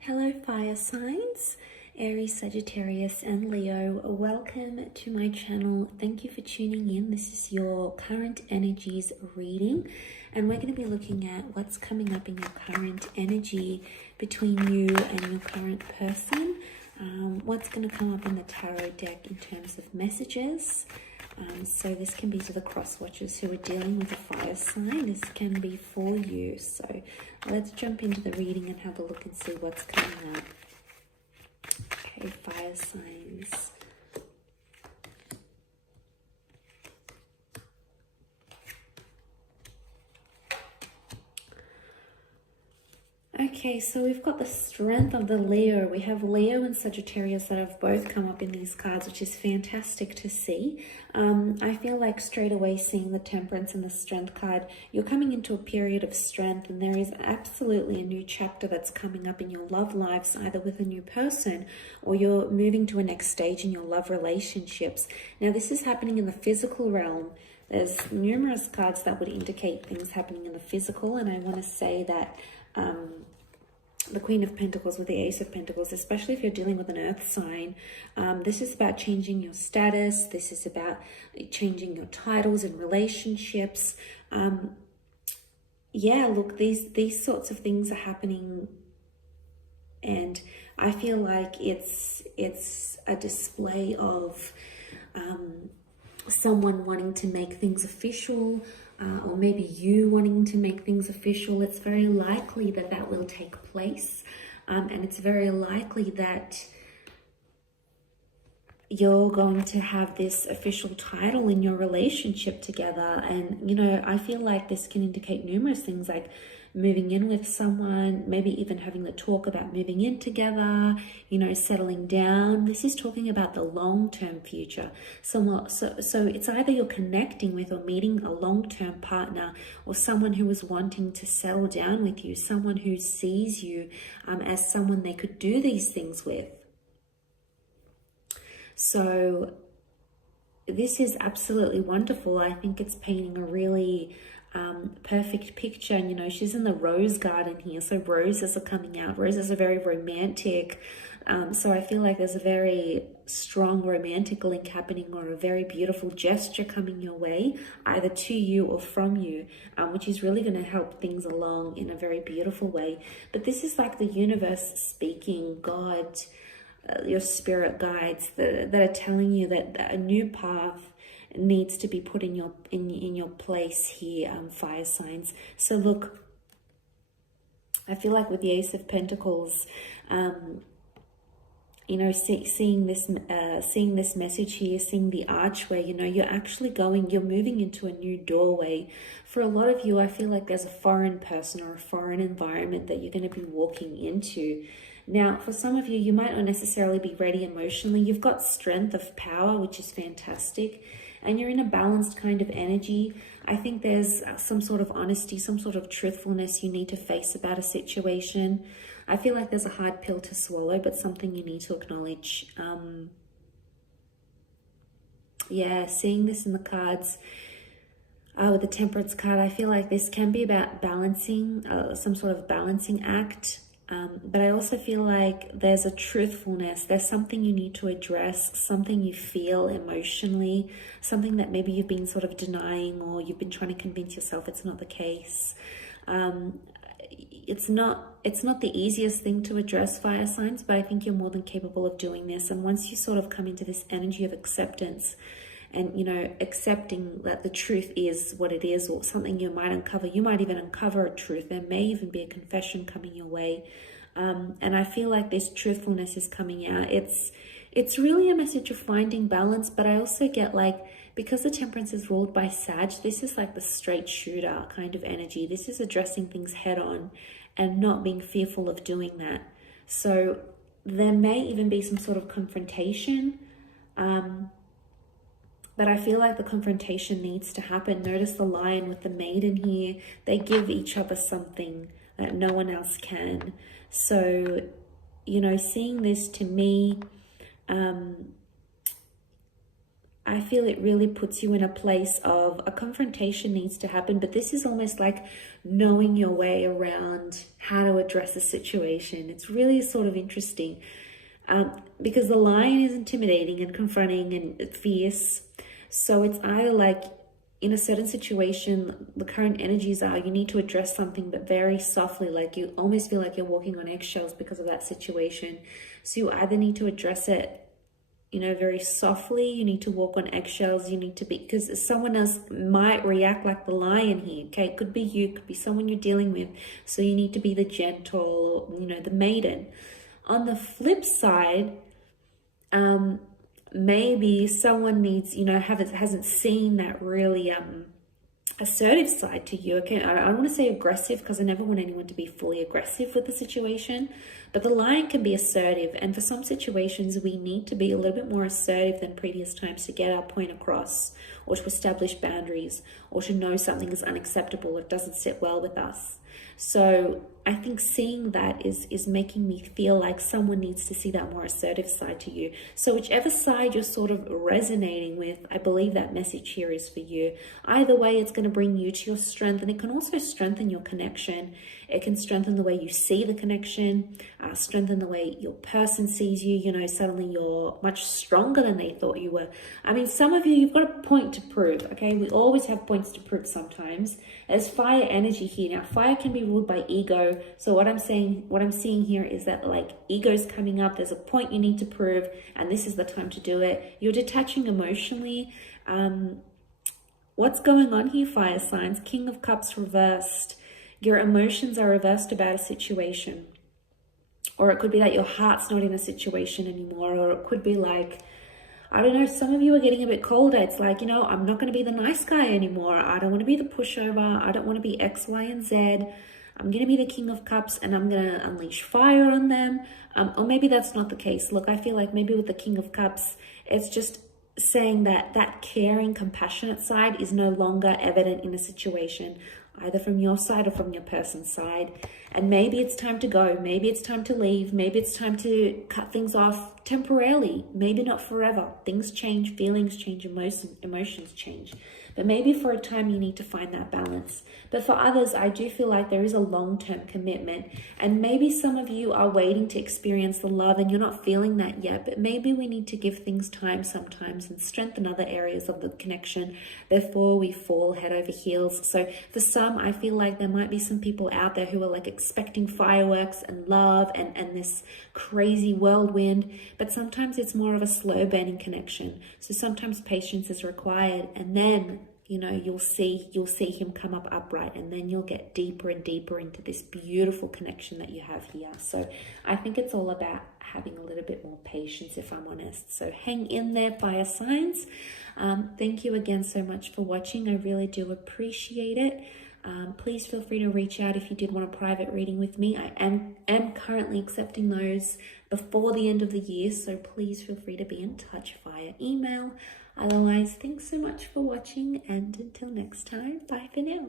Hello fire signs, Aries, Sagittarius and Leo. Welcome to my channel. Thank you for tuning in. This is your current energies reading and we're going to be looking at what's coming up in your current energy between you and your current person. What's going to come up in the tarot deck in terms of messages. So this can be to the cross watchers who are dealing with a fire sign. This can be for you. So let's jump into the reading and have a look and see what's coming up. Okay, fire signs. Okay, so we've got the strength of the Leo. We have Leo and Sagittarius that have both come up in these cards, which is fantastic to see. I feel like straight away seeing the Temperance and the Strength card, you're coming into a period of strength and there is absolutely a new chapter that's coming up in your love lives, either with a new person or you're moving to a next stage in your love relationships. Now, this is happening in the physical realm. There's numerous cards that would indicate things happening in the physical, and I want to say that the Queen of Pentacles with the Ace of Pentacles, especially if you're dealing with an earth sign, this is about changing your status. This is about changing your titles in relationships. Yeah, look, these sorts of things are happening, and I feel like it's a display of someone wanting to make things official, or maybe you wanting to make things official. It's very likely that that will take place, and it's very likely that you're going to have this official title in your relationship together. And, you know, I feel like this can indicate numerous things, like moving in with someone, maybe even having the talk about moving in together, you know, settling down. This is talking about the long-term future. So it's either you're connecting with or meeting a long-term partner, or someone who is wanting to settle down with you, someone who sees you as someone they could do these things with. So this is absolutely wonderful. I think it's painting a really perfect picture. And, you know, she's in the rose garden here. So roses are coming out. Roses are very romantic. So I feel like there's a very strong romantic link happening, or a very beautiful gesture coming your way, either to you or from you, which is really going to help things along in a very beautiful way. But this is like the universe speaking, God, your spirit guides that are telling you that a new path needs to be put in your place here, fire signs. So look, I feel like with the Ace of Pentacles, you know, seeing this message here, seeing the archway, you know, you're moving into a new doorway. For a lot of you, I feel like there's a foreign person or a foreign environment that you're going to be walking into. Now, for some of you, you might not necessarily be ready emotionally. You've got strength of power, which is fantastic, and you're in a balanced kind of energy. I think there's some sort of honesty, some sort of truthfulness you need to face about a situation. I feel like there's a hard pill to swallow, but something you need to acknowledge. Yeah, seeing this in the cards, with the Temperance card, I feel like this can be about balancing, some sort of balancing act. But I also feel like there's a truthfulness. There's something you need to address, something you feel emotionally, something that maybe you've been sort of denying, or you've been trying to convince yourself it's not the case. It's not the easiest thing to address, fire signs, but I think you're more than capable of doing this. And once you sort of come into this energy of acceptance, and, you know, accepting that the truth is what it is, or something you might uncover. You might even uncover a truth. There may even be a confession coming your way. And I feel like this truthfulness is coming out. It's really a message of finding balance, but I also get like, because the Temperance is ruled by Sag, this is like the straight shooter kind of energy. This is addressing things head on and not being fearful of doing that. So there may even be some sort of confrontation, but I feel like the confrontation needs to happen. Notice the Lion with the Maiden here. They give each other something that no one else can. So, you know, seeing this to me, I feel it really puts you in a place of a confrontation needs to happen, but this is almost like knowing your way around how to address a situation. It's really sort of interesting because the lion is intimidating and confronting and fierce. So it's either like in a certain situation, the current energies are you need to address something, but very softly, like you almost feel like you're walking on eggshells because of that situation. So you either need to address it, you know, very softly, you need to walk on eggshells, you need to be, because someone else might react like the lion here, okay? It could be you, it could be someone you're dealing with. So you need to be the gentle, you know, the maiden. On the flip side, maybe someone needs, you know, hasn't seen that really assertive side to you. Okay, I don't want to say aggressive because I never want anyone to be fully aggressive with the situation, but the lion can be assertive, and for some situations we need to be a little bit more assertive than previous times to get our point across, or to establish boundaries, or to know something is unacceptable or doesn't sit well with us. So I think seeing that is making me feel like someone needs to see that more assertive side to you. So whichever side you're sort of resonating with, I believe that message here is for you. Either way, it's going to bring you to your strength, and it can also strengthen your connection. It can strengthen the way you see the connection, strengthen the way your person sees you. You know, suddenly you're much stronger than they thought you were. I mean, some of you, you've got a point to prove, okay? We always have points to prove sometimes. There's fire energy here. Now, fire can be ruled by ego. So what I'm seeing here is that like ego's coming up. There's a point you need to prove, and this is the time to do it. You're detaching emotionally. What's going on here, fire signs? King of Cups reversed. Your emotions are reversed about a situation. Or it could be that your heart's not in a situation anymore. Or it could be like, I don't know, some of you are getting a bit colder. It's like, you know, I'm not going to be the nice guy anymore. I don't want to be the pushover. I don't want to be X, Y, and Z. I'm going to be the King of Cups, and I'm going to unleash fire on them. Or maybe that's not the case. Look, I feel like maybe with the King of Cups, it's just saying that that caring, compassionate side is no longer evident in a situation, either from your side or from your person's side. And maybe it's time to go. Maybe it's time to leave. Maybe it's time to cut things off temporarily. Maybe not forever. Things change, feelings change, emotions change. But maybe for a time you need to find that balance. But for others, I do feel like there is a long-term commitment. And maybe some of you are waiting to experience the love and you're not feeling that yet. But maybe we need to give things time sometimes and strengthen other areas of the connection before we fall head over heels. So for some, I feel like there might be some people out there who are like expecting fireworks and love and this crazy whirlwind. But sometimes it's more of a slow burning connection. So sometimes patience is required, and then, you know, you'll see him come up upright, and then you'll get deeper and deeper into this beautiful connection that you have here. So I think it's all about having a little bit more patience, if I'm honest. So hang in there, fire signs. Thank you again so much for watching. I really do appreciate it. Please feel free to reach out if you did want a private reading with me. I am currently accepting those before the end of the year, so please feel free to be in touch via email. Otherwise, thanks so much for watching, and until next time, bye for now.